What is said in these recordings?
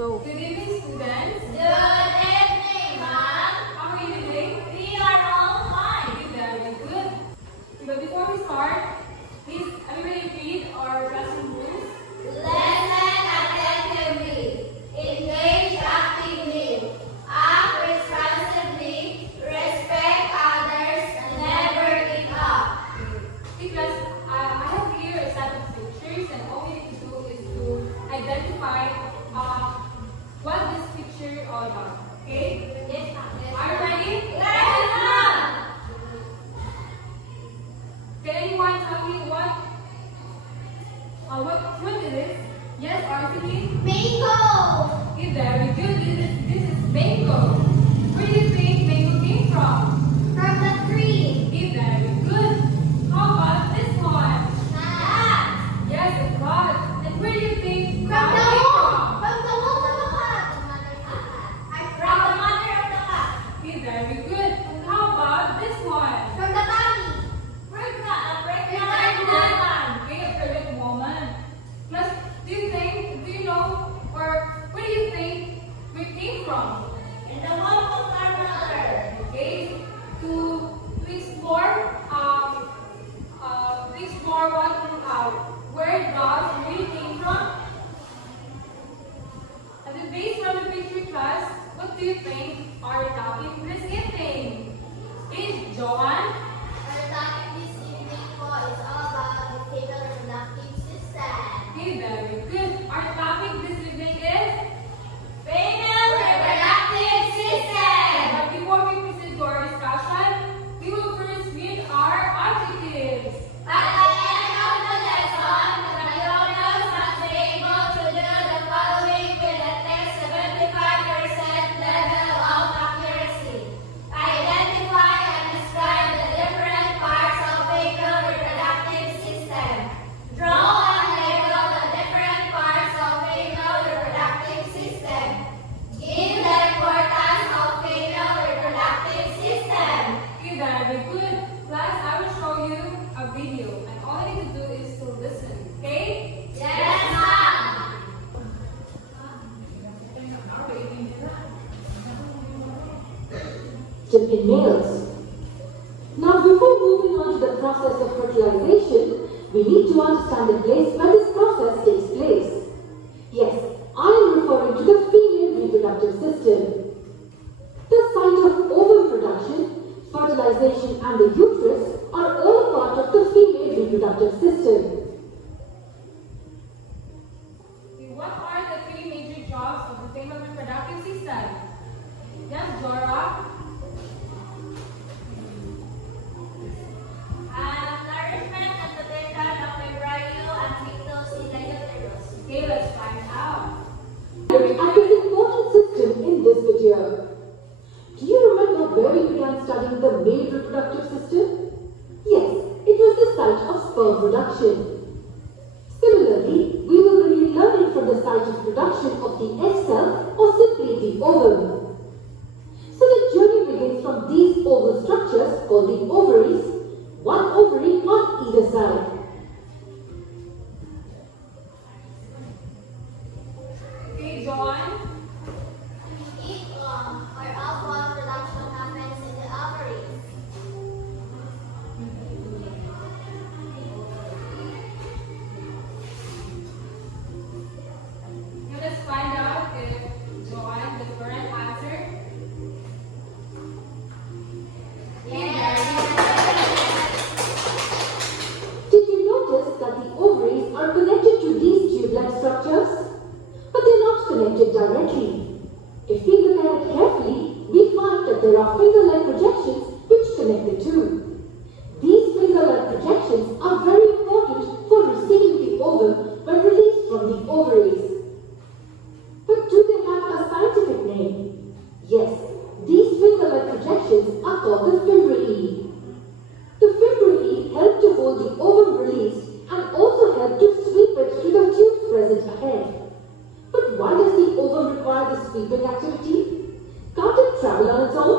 Go. Good evening, students. Good evening, ma'am. How are you today? We are all fine. Very good. But before we start, please everybody read our classroom rules. Listen attentively. Engage actively. Act responsibly. Respect others. Never give up. Because I have here a set of pictures, and all we need to do is to identify what this picture is all about. Okay? Yes, ma'am. Are you ready? Yes, ma'am. Can anyone tell me what it is? Yes, RCD? Mango. Okay, very good. This is mango. Where do you think mango came from? From the tree. Okay, very good. How about this one? Cat. Yes, a cat. And where do you think From cat the came womb. from? From the womb of the cat. From the mother of the cat. Okay, very good. And how about this one? From the body. Pregnant. A pregnant woman. Okay, a pregnant woman. Plus, do you know, or where do you think we came from? In the womb of our mother. Okay, to explore where dogs really came from. And then based on the picture class, what do you think our topic this evening? Is Joanne? Our topic this evening is all about the female reproductive system. Okay, very good. Our topic this evening is Female reproductive system. But before we proceed to our discussion, we will first read our adjectives. At the end of the lesson, the pupils must be able to do the following with at least 75% level of accuracy. Identify and describe the different parts of female reproductive system. Draw and label the different parts of female reproductive system. Give the importance of female reproductive system. Okay, very good. Class, I will show you a video, and all you need to do is to listen, okay? Yes, ma'am. In males. Now, before moving on to the process of fertilization, we need to understand the place where this process takes place. Yes, I am referring to the female reproductive system. The site of ovum production, fertilization, and the uterus are all part of the female reproductive system. Okay, what are the three major jobs of the female reproductive system? Yes, Jora? Nourishment and protection of embryo and fetus in the uterus. Okay, let's find out. At this important system in this video. Do you remember where we began studying the male reproductive system? Yes, it was the site of sperm production. Similarly, we will be learning from the site of production of the egg cell or simply the ovum. So the journey begins from these oval structures called the ovaries, one ovary on either side. Okay, John? Or alcohol production happens in the ovaries. Now let's find out if Joanne, the correct answer. Did you notice that the ovaries are connected to these tube-like structures? But they're not connected directly. If we look at it carefully, we find that there are finger-like projections which connect the two. These finger-like projections are very important for receiving the ovum when released from the ovaries. But do they have a scientific name? Yes, these finger-like projections are called the fimbriae. The fimbriae help to hold the ovum released and also help to sweep it to the tubes present ahead. But why does the ovum require this sweeping activity? Can't it travel on its own?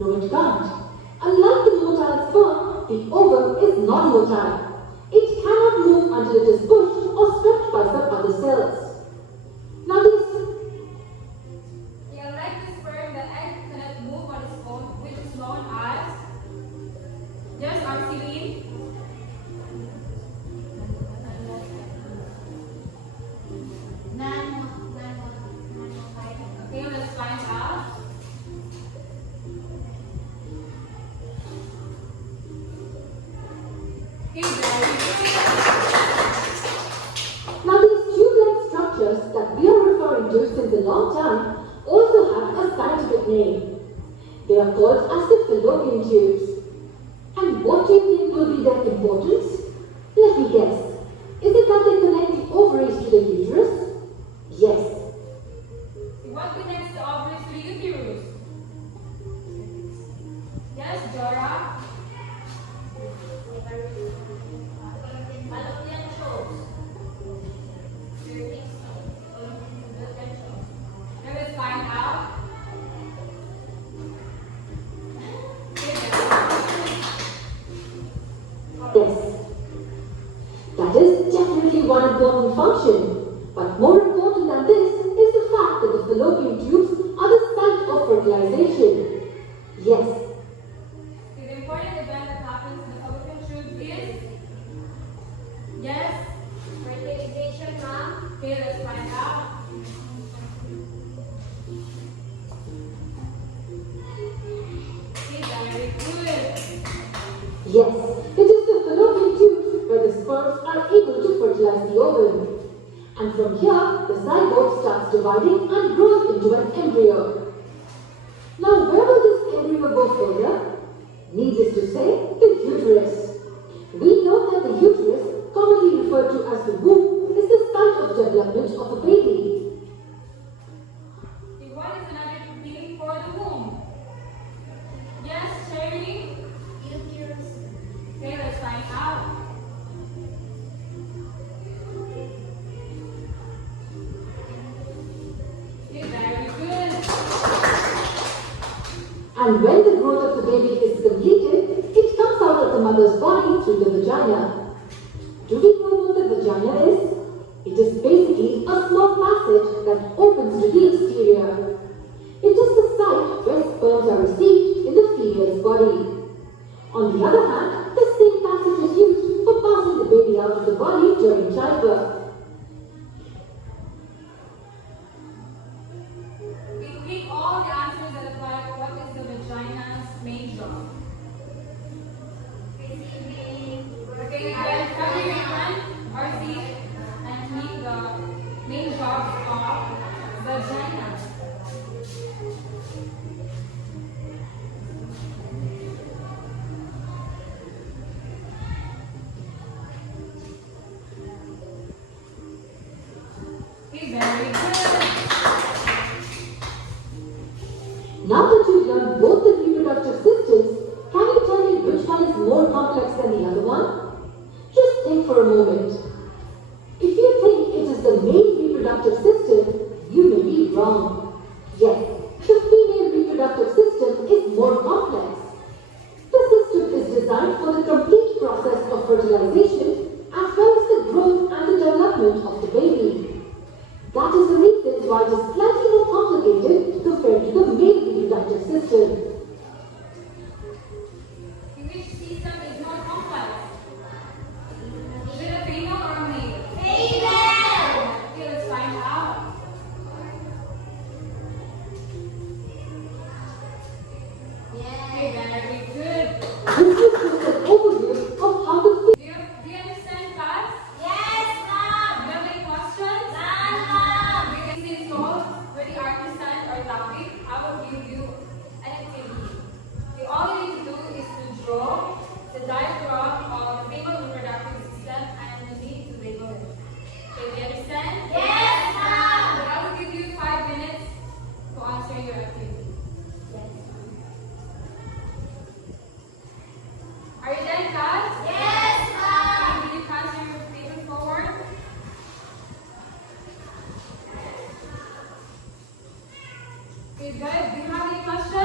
No, it can't. Unlike the motile sperm, the ovum is non-motile. It cannot move until it is pushed or swept by some other cells. Now these tubes since a long time also have a scientific name. They are called as the fallopian tubes. And what do you think will be their importance? Let me guess. Is it that they connect the ovaries to the uterus? Yes. What connects the ovaries to the uterus? Yes, Dora? Fallopian tubes. Now let's find out. Yes. That is definitely one important function. But more important than this is the fact that the fallopian tubes are the site of fertilization. Yes. The important event that happens in the fallopian tube is? Yes? Fertilization, ma'am. Okay, let's find out. Okay, very good. Yes, it is the fallopian tubes where the sperms are able to fertilize the ovum. And from here, the zygote starts dividing and grows into an embryo. Now, where will this embryo go further? Needless to say, the uterus. We know that the uterus, commonly referred to as the womb, is the site of development of a baby. Okay, what is another name for the womb? Yes, Cherry? Uterus. Okay, let's find out. Okay, very good. And when the growth of the baby is completed, it comes out of the mother's body through the vagina. Do we know what the vagina is? It is basically a small passage that opens to the exterior. It is the site where sperms are received in the female's body. On the other hand, the same passage is used for passing the baby out of the body during childbirth. We pick all the answers that apply. What is the vagina's main job? Receiving. Okay, then cover your hand or see and meet the main jobs of vagina. Okay, very good. Now that you've learned both the reproductive systems, can you tell me which one is more complex than the other one? Just think for a moment. If you think it is the male reproductive system, you may be wrong. Yes, the female reproductive system is more complex. The system is designed for the complete process of fertilization as well as the growth and the development of the baby. That is the reason why it is slightly more complicated compared to the male reproductive system. Which system is more complex? Is it a female or a male? Female. Okay, let's find out. Okay, Yes. very good. This is just an overview of how the Do you understand, class? Yes, Do ma'am. you have any questions? Ma'am. This is called where you understand our topic. I will give you an activity. Okay, all you need to do is to draw the diagram of the female reproductive system and you need to label it. Okay, do you understand? Yes, ma'am. Okay, I will give you 5 minutes to answer your activity. Are you done, class? Yes, ma'am. Will you transfer your paper forward? Okay, guys, do you have any questions?